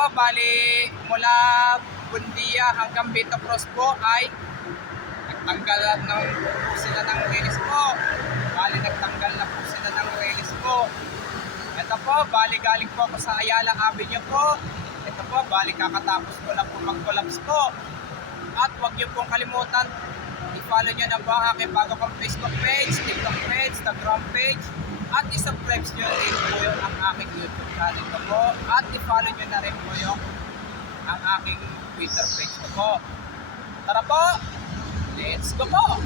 po, bali mula Bundia hanggang Vito Cruz po ay nagtanggalan na po sila ng release po. Bali nagtanggal na po sila ng release po. Ito po, bali galing po ako sa Ayala Avenue po. Ito po, bali kakatapos ko lang po mag-collapse po. At huwag niyo pong kalimutan, i-follow nyo na po ang aking bago kong Facebook page, TikTok page, Instagram page. At i-subscribe nyo rin po yung ang aking YouTube channel ko po. At i-follow nyo na rin po yung ang aking Twitter page ko po. Tara po, let's go po!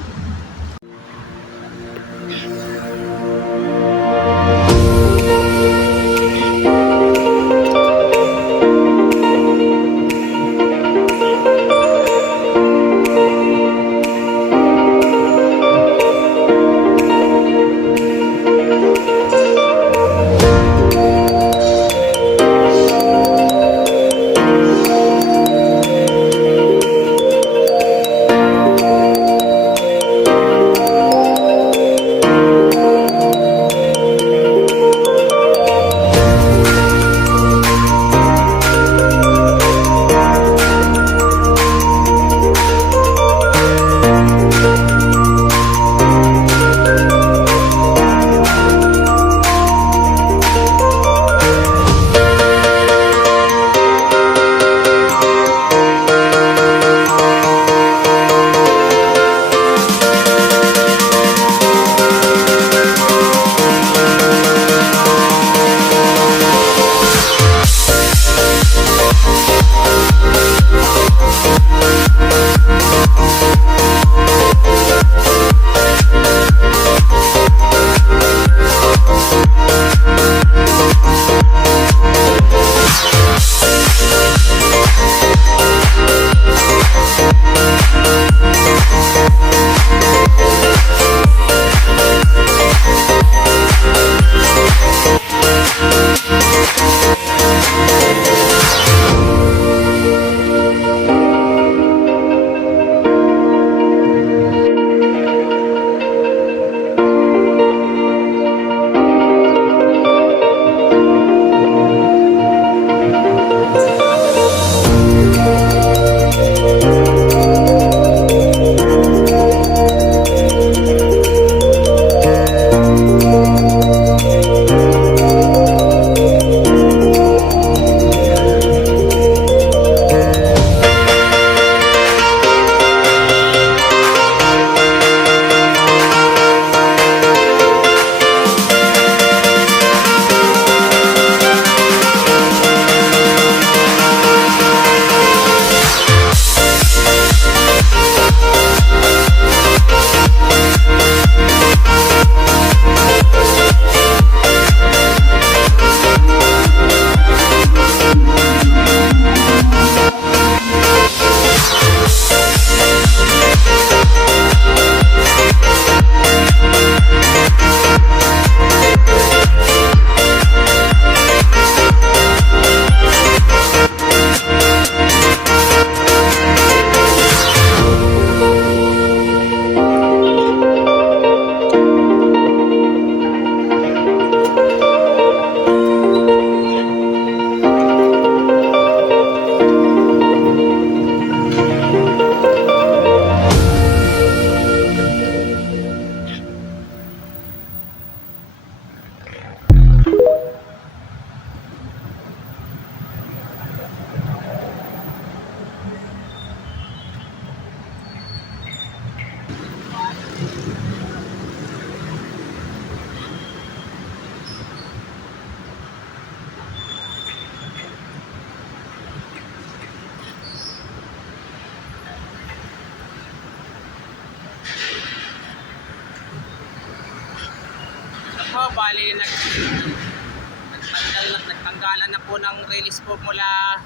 Po, bali nagtanggalan na po ng release po mula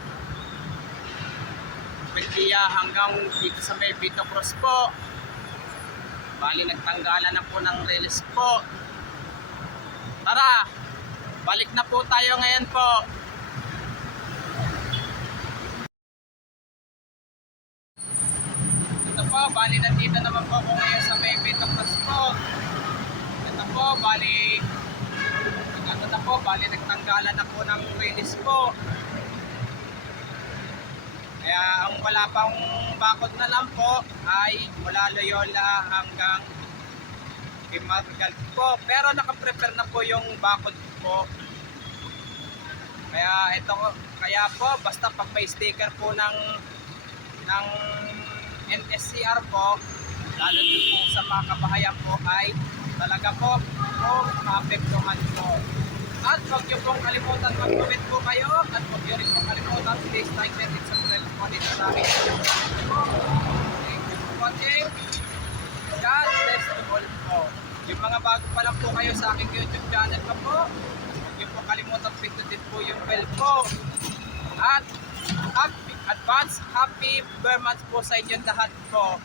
Bundia hanggang dito sa may Vito Cruz po. Bali nagtanggalan na po ng release po. Tara, balik na po tayo ngayon po. Ito po, bali nandito naman po ako ngayon sa may Vito Cruz po. Ito po, bali nagtanggalan na po ng release po. Kaya ang wala pang bakod na lang po ay mula Loyola hanggang kay Margal po. Pero nakaprepare na po yung bakod po. Kaya ito, kaya po basta pag may sticker po ng NSCR po, lalo din po sa mga kabahayan po ay talaga po maapektuhan po. At huwag niyo pong kalimutan mag-comment po kayo at huwag niyo rin pong kalimutan please like and subscribe po dito sa akin. Thank you for watching. God bless you all po. Yung mga bago pa lang po kayo sa aking YouTube channel pa po, huwag niyo po kalimutan pindutin po yung bell po. At happy Burr months po sa inyo lahat po.